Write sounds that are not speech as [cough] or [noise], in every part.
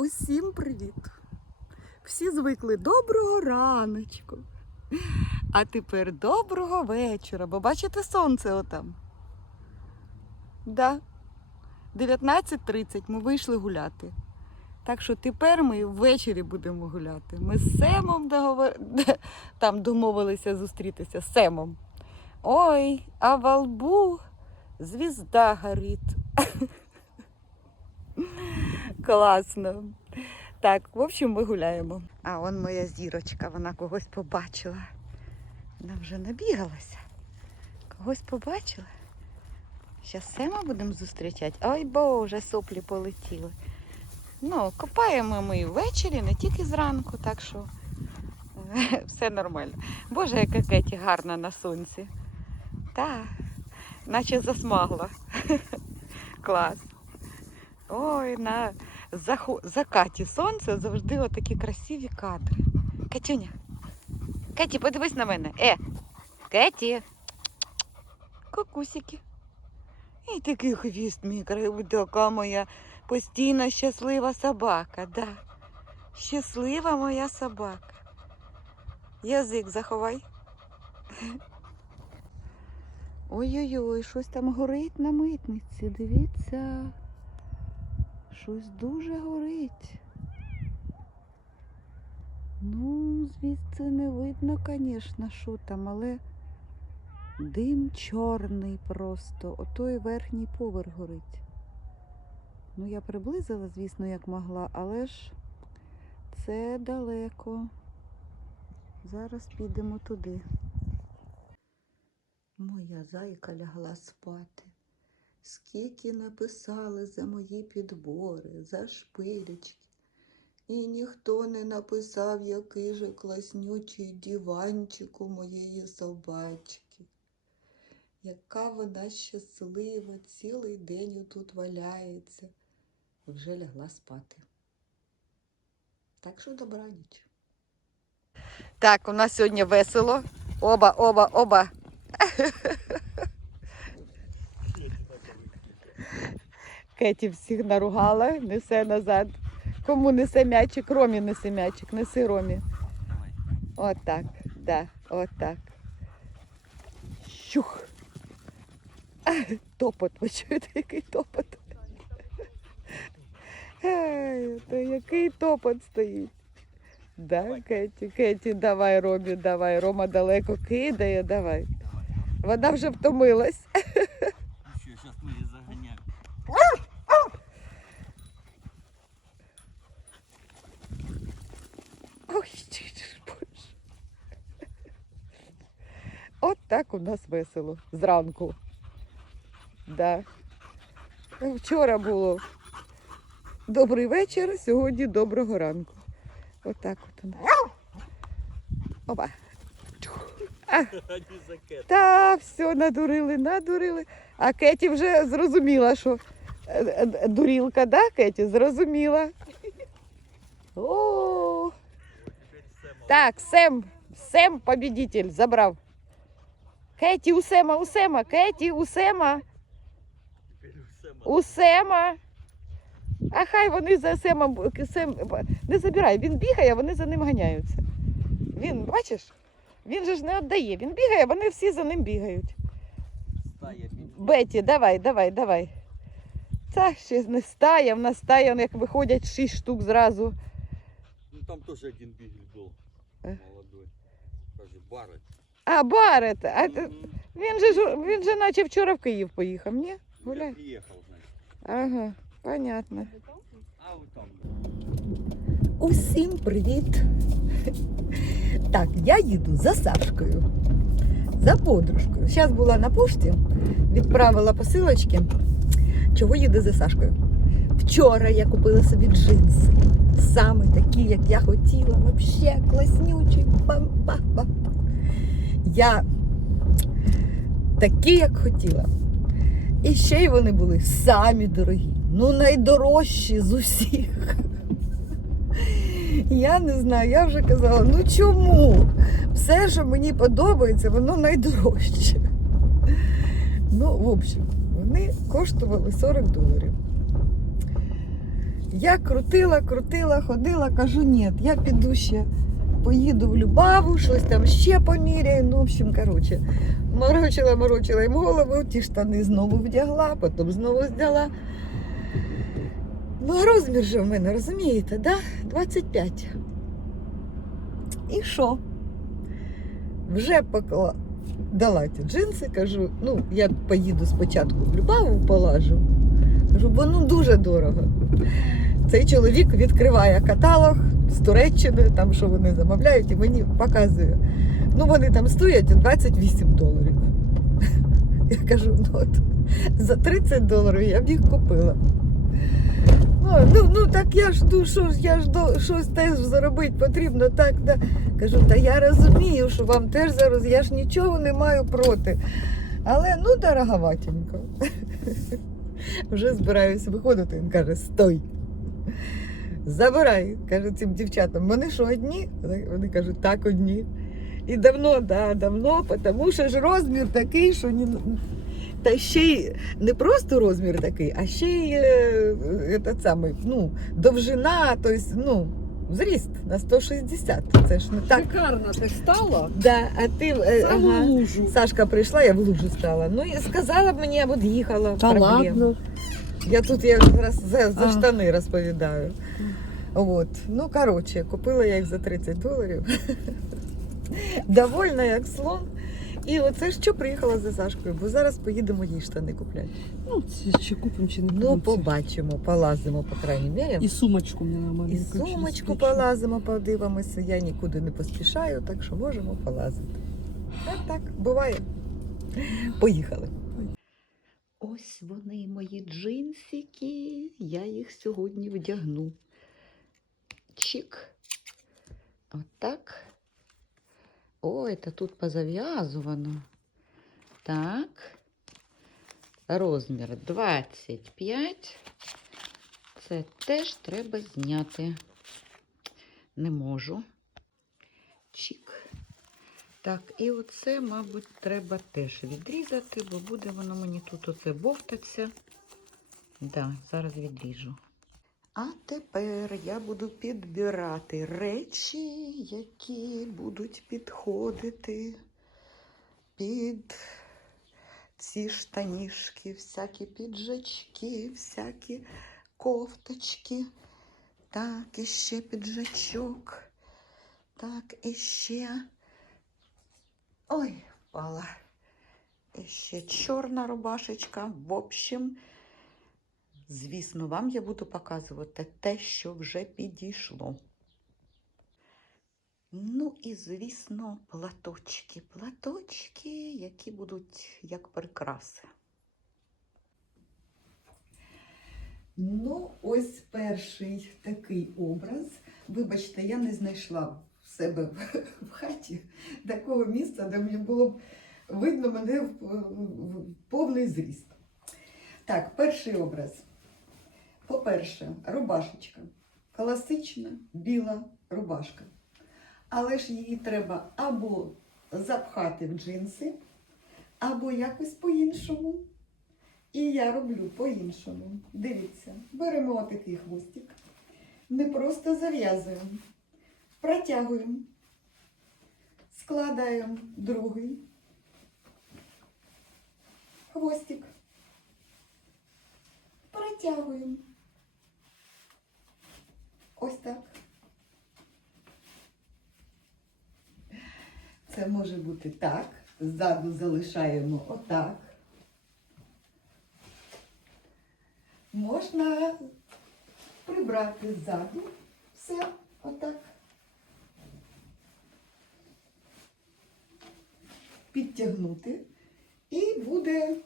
Усім привіт! Всі звикли доброго раночку. А тепер доброго вечора, бо бачите сонце отам. Да. 19.30 ми вийшли гуляти. Так що тепер ми ввечері будемо гуляти. Ми з Семом договор... [laughs] там домовилися зустрітися з Семом. Ой, а во лбу звізда горить. Класно. Так, в общем, ми гуляємо. А он моя зірочка, вона когось побачила. Вона вже набігалася. Когось побачила. Зараз Сема будемо зустрічати. Ой Боже, соплі полетіли. Ну, копаємо ми ввечері, не тільки зранку, так що [laughs] все нормально. Боже, яка Кеті гарна на сонці. Так, наче засмагла. [laughs] Клас. Ой, на закаті сонця завжди отакі красиві кадри. Катюня. Кеті, подивись на мене. Е, Кеті. Кокусики. І такий хвіст мій така моя постійно щаслива собака, да. Щаслива моя собака. Язик заховай. Ой-ой-ой, щось там горить на митниці, дивіться. Щось дуже горить. Ну, звідси не видно, звісно, що там, але дим чорний просто. Отой верхній поверх горить. Ну, я приблизила, звісно, як могла, але ж це далеко. Зараз підемо туди. Моя зайка лягла спати. Скільки написали за мої підбори, за шпилечки. І ніхто не написав, який же класнючий диванчик у моєї собачки. Яка вона щаслива, цілий день тут валяється. Вже лягла спати. Так що добраніч. Так, у нас сьогодні весело. Оба, оба, оба. [laughs] Кеті всіх наругала, несе назад. Кому несе м'ячик? Ромі несе м'ячик, неси Ромі. Отак, да, отак. Щух. [laughs] Топот, ви чуєте, який топот? То який топот стоїть. Да, Кеті, Кеті, давай, Ромі, давай. Рома далеко кидає, давай. Вона вже втомилась. [laughs] Ой, боже. От так у нас весело зранку. Да. Вчора було добрий вечір, сьогодні доброго ранку. Отак от у нас. Опа. Кэт. Та, все, надурили, надурили. А Кеті вже зрозуміла, що е, е, дурілка, да, Кеті? Зрозуміла. О. так, Сем, Сем победитель, забрав. Кеті, у Сема, у Сема, Кеті, у Сема, у Сэма. Сема. А хай вони за Семом, Сем, не забирай, він бігає, вони за ним ганяються. Він, бачиш, він же ж не віддає, він бігає, вони всі за ним бігають. Беті, давай, давай, давай. Це ще не стая, в нас стая, як виходять шість штук зразу. Ну там тоже один бигель был. Э. Молодой. Барретт. А, Барет, а він же ж він же наче вчора в Київ поїхав, ні? я Гуляй. приехал, значит. Ага, понятно. А вот там. Усім привіт! Так, я їду за Сашкою, за подружкою. Зараз була на пошті, відправила посилочки. Чого їду за Сашкою? Вчора я купила собі джинси. Саме такі, як я хотіла. Вообще. Бам-бам-бам. Я такі, як хотіла. І ще й вони були самі дорогі. Ну, найдорожчі з усіх. Я не знаю, я вже казала, ну чому? Все, що мені подобається, воно найдорожче. Ну, в общем, вони коштували 40 доларів. Я крутила, крутила, ходила, кажу, ні, я піду ще поїду в Любаву, щось там ще поміряю. Ну, в общем, коротше, морочила, морочила їм голову, ті штани знову вдягла, потім знову зняла. Ну, розмір же в мене, розумієте, да? 25. І що? Вже покла... дала ті джинси, кажу, ну, я поїду спочатку в Любаву полажу. Кажу, бо ну дуже дорого. Цей чоловік відкриває каталог з Туреччини, там що вони замовляють, і мені показує. Ну, вони там стоять 28 доларів. Я кажу, ну от за 30 доларів я б їх купила. Ну, ну, ну так я ж ну, я ж до щось теж заробити потрібно, так. Да. Кажу, та я розумію, що вам теж зараз, я ж нічого не маю проти. Але ну дороговатенько. Вже збираюся виходити. Він каже, стой. Забирай, каже цим дівчатам. Вони що одні? Вони- кажуть, так, одні. І давно, да, давно, тому що ж розмір такий, що ні. Та ще й не просто розмір такий, а ще й е, е, самий, ну, довжина, тобто, ну, зріст на 160. Це ж не так. Шикарно ти стала. Да, а ти е, Саму ага. лужу. Сашка прийшла, я в лужу стала. Ну і сказала б мені, я б от їхала. Та проблем. ладно. Я тут якраз за, за штани розповідаю. От. Ну, коротше, купила я їх за 30 доларів. [laughs] Довольна, як слон. І оце ж що приїхала за Сашкою, бо зараз поїдемо їй штани купляти. Ну, це чи купимо, чи не Ну, побачимо, полазимо, по крайній мірі. І сумочку мені на І сумочку полазимо, подивимося. Я нікуди не поспішаю, так що можемо полазити. Так, так, буває. Поїхали. Ось вони, мої джинсики. Я їх сьогодні вдягну. Чик. Отак. О, це тут позав'язувано. Так. Розмір 25. Це теж треба зняти. Не можу. Чик. Так, і оце, мабуть, треба теж відрізати, бо буде воно мені тут оце бовтаться. Да, зараз відріжу. А тепер я буду підбирати речі, які будуть підходити під ці штанішки, всякі піджачки, всякі кофточки. Так, і ще піджачок. Так, і ще. Ой, впала. І ще чорна рубашечка. В общем, звісно, вам я буду показувати те, що вже підійшло. Ну і, звісно, платочки. Платочки, які будуть як прикраси. Ну, ось перший такий образ. Вибачте, я не знайшла в себе в, [laughs] хаті такого місця, де мені було б видно мене в повний зріст. Так, перший образ. По-перше, рубашечка. Класична біла рубашка. Але ж її треба або запхати в джинси, або якось по-іншому. І я роблю по-іншому. Дивіться, беремо отакий хвостик, не просто зав'язуємо, протягуємо, складаємо другий хвостик, протягуємо. Ось так. Це може бути так. Ззаду залишаємо отак. Можна прибрати ззаду все отак. Підтягнути. І буде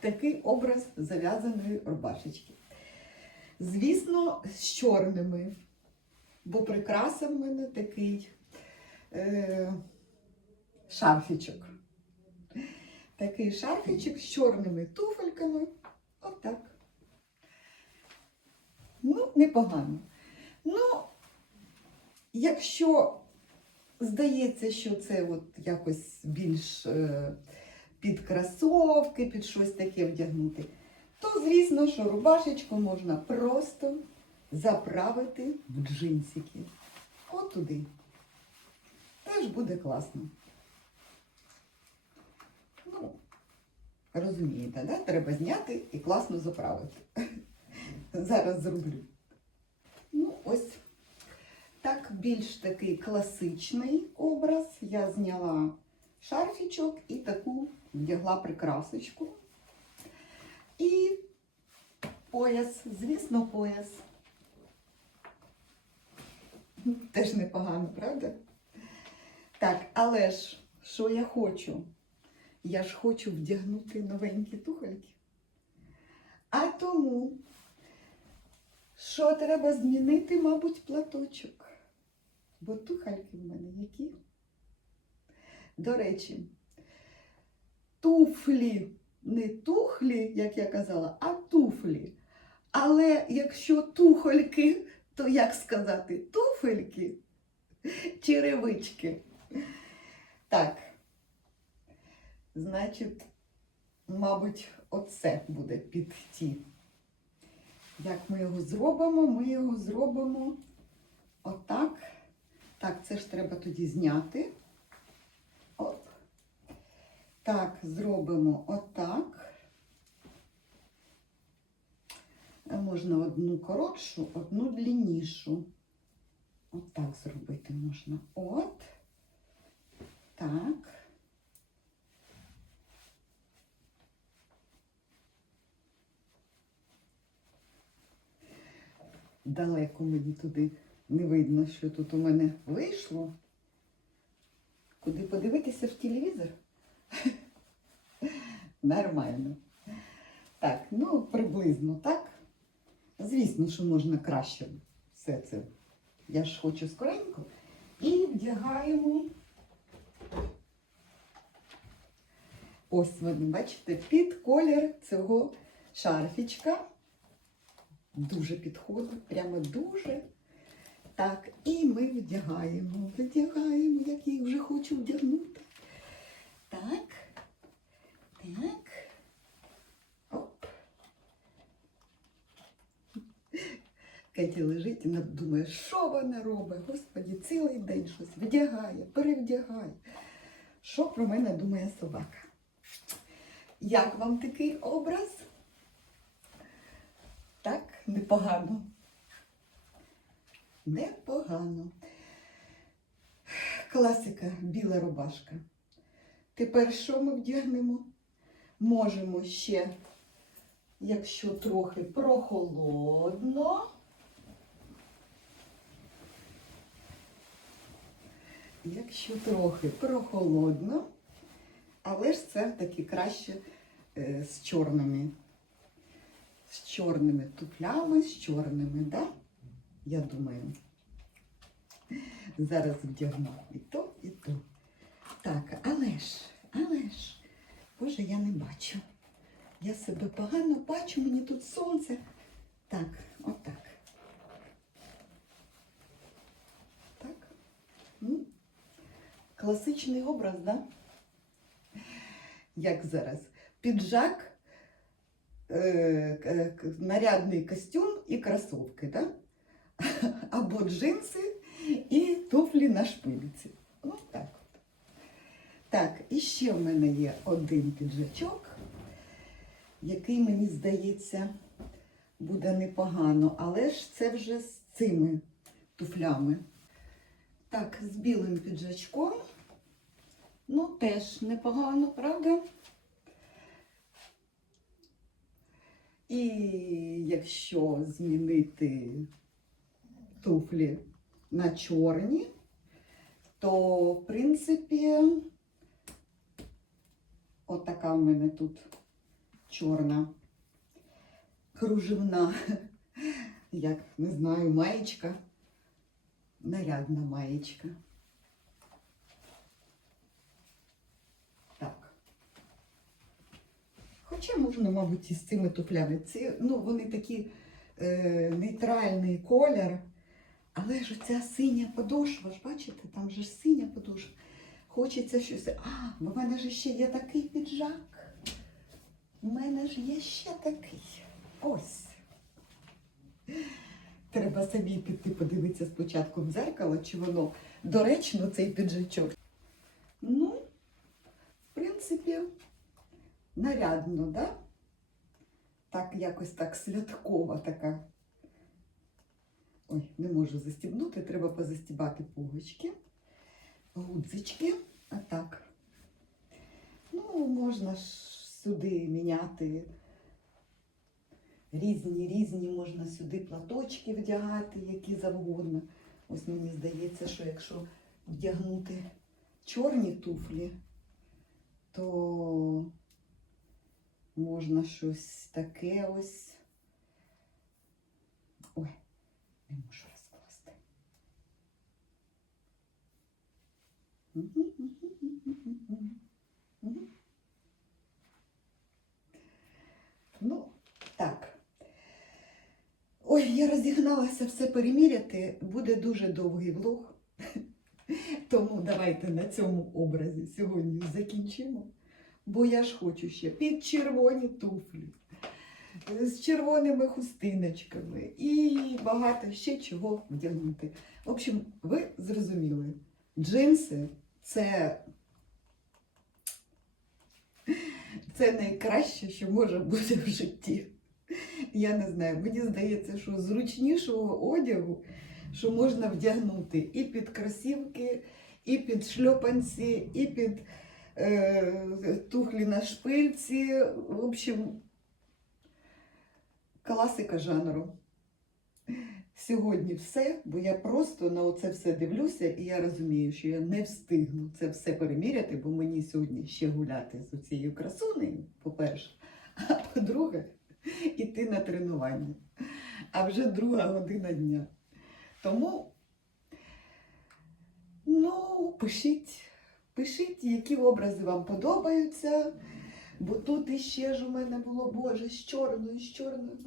такий образ зав'язаної рубашечки. Звісно, з чорними, бо прикраса в мене такий е, шарфічок. Такий шарфічок з чорними туфельками. Отак. Ну, непогано. Ну, якщо здається, що це от якось більш е, під кросовки, під щось таке вдягнути, то звісно, що рубашечку можна просто заправити в джинсики. От туди. Теж буде класно. Ну, розумієте, да? треба зняти і класно заправити. Зараз зроблю. Ну, ось так більш такий класичний образ. Я зняла шарфічок і таку вдягла прикрасочку. І пояс, звісно, пояс. Теж непогано, правда? Так, але ж, що я хочу? Я ж хочу вдягнути новенькі туфельки. А тому, що треба змінити, мабуть, платочок. Бо туфельки в мене які. До речі, туфлі, не тухлі, як я казала, а туфлі. Але якщо тухольки, то як сказати, туфельки, черевички. Так. Значить, мабуть, оце буде під ті. Як ми його зробимо, ми його зробимо отак. Так, це ж треба тоді зняти. От. Так, зробимо отак. Можна одну коротшу, одну длиннішу. Отак зробити можна. От. Так. Далеко мені туди не видно, що тут у мене вийшло. Куди подивитися в телевізор? [laughs] Нормально. Так, ну приблизно так. Звісно, що можна краще все це. Я ж хочу скоренько. І вдягаємо. Ось ви бачите, під колір цього шарфічка. Дуже підходить, прямо дуже. Так, і ми вдягаємо, вдягаємо, як я вже хочу вдягнути. Так, так. Оп. Кеті лежить і думає, що вона робить? Господі, цілий день щось вдягає, перевдягає. Що про мене думає собака? Як вам такий образ? Так, непогано. Непогано. Класика біла рубашка. Тепер що ми вдягнемо? Можемо ще, якщо трохи прохолодно. Якщо трохи прохолодно, але ж це таки краще е, з чорними. З чорними туфлями, з чорними, да? Я думаю. Зараз вдягну і то, і то. Так, але ж, але ж, Боже, я не бачу. Я себе погано бачу, мені тут сонце. Так, отак. Так. Ну, класичний образ, да? Як зараз? Піджак, нарядний костюм і кросовки, да? [laughs] Або джинси і туфлі на шпильці. Ось так от. Так, і ще в мене є один піджачок, який, мені здається, буде непогано, але ж це вже з цими туфлями. Так, з білим піджачком. Ну, теж непогано, правда? І якщо змінити туфлі на чорні, то, в принципі, отака в мене тут чорна кружевна, як не знаю, маєчка, нарядна маєчка. Так. Хоча можна, мабуть, і з цими туфлями. Ці, ну, вони такі е, нейтральний колір. Але ж оця синя подошва, ж бачите, там же ж синя подошва. Хочеться щось. А, в мене ж ще є такий піджак. У мене ж є ще такий. Ось. Треба самі піти подивитися спочатку в дзеркало, чи воно доречно цей піджачок. Ну, в принципі, нарядно, да? Так, якось так святкова така. Ой, не можу застібнути, треба позастібати пуговички, гудзички. А так. Ну, можна ж сюди міняти різні, різні, можна сюди платочки вдягати, які завгодно. Ось мені здається, що якщо вдягнути чорні туфлі, то можна щось таке ось. Ой, не можу розкласти. Ну, так. Ой, я розігналася все переміряти. Буде дуже довгий влог. Тому давайте на цьому образі сьогодні закінчимо. Бо я ж хочу ще під червоні туфлі, з червоними хустиночками і багато ще чого вдягнути. В общем, ви зрозуміли, джинси це, це найкраще, що може бути в житті. Я не знаю, мені здається, що зручнішого одягу, що можна вдягнути і під кросівки, і під шльопанці, і під е, тухлі на шпильці. В общем, класика жанру. Сьогодні все, бо я просто на оце все дивлюся, і я розумію, що я не встигну це все переміряти, бо мені сьогодні ще гуляти з цією красунею, по-перше, а по-друге, іти на тренування. А вже друга година дня. Тому, ну, пишіть, пишіть, які образи вам подобаються. Бо тут іще ж у мене було, Боже, з чорною, з чорною.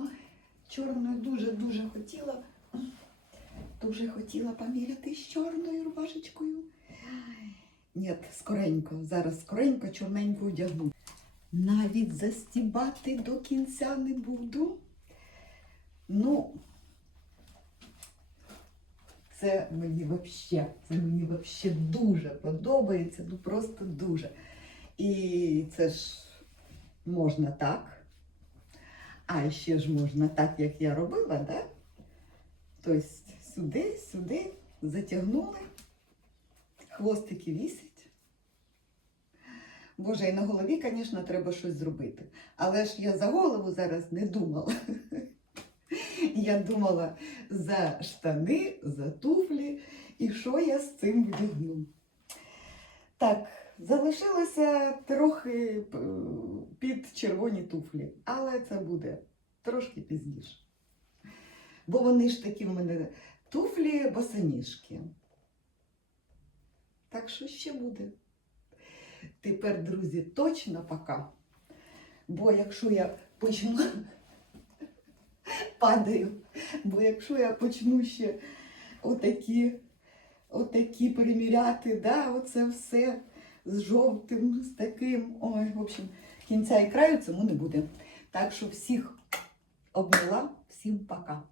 Чорною дуже-дуже хотіла. Дуже хотіла поміряти з чорною рубашечкою. Ні, скоренько, зараз скоренько чорненьку одягну. Навіть застібати до кінця не буду. Ну, це мені вообще, це мені вообще дуже подобається, ну просто дуже. І це ж можна так. А ще ж можна так, як я робила, да? Тобто сюди, сюди затягнули, хвостики вісять. Боже, і на голові, звісно, треба щось зробити. Але ж я за голову зараз не думала. [laughs] [laughs] Я думала за штани, за туфлі і що я з цим вдягну. Так, залишилося трохи е, під червоні туфлі, але це буде трошки пізніше. Бо вони ж такі в мене туфлі босоніжки. Так що ще буде. Тепер, друзі, точно пока. Бо якщо я почну падаю, бо якщо я почну ще отакі, отакі приміряти, да, оце все з жовтим, з таким. Ой, в общем, кінця і краю цьому не буде. Так що всіх обняла, всім пока.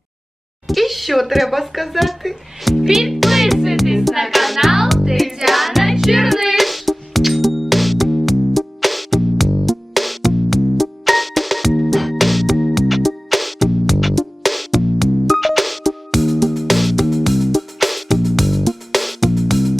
І що треба сказати? Підписуйтесь на канал.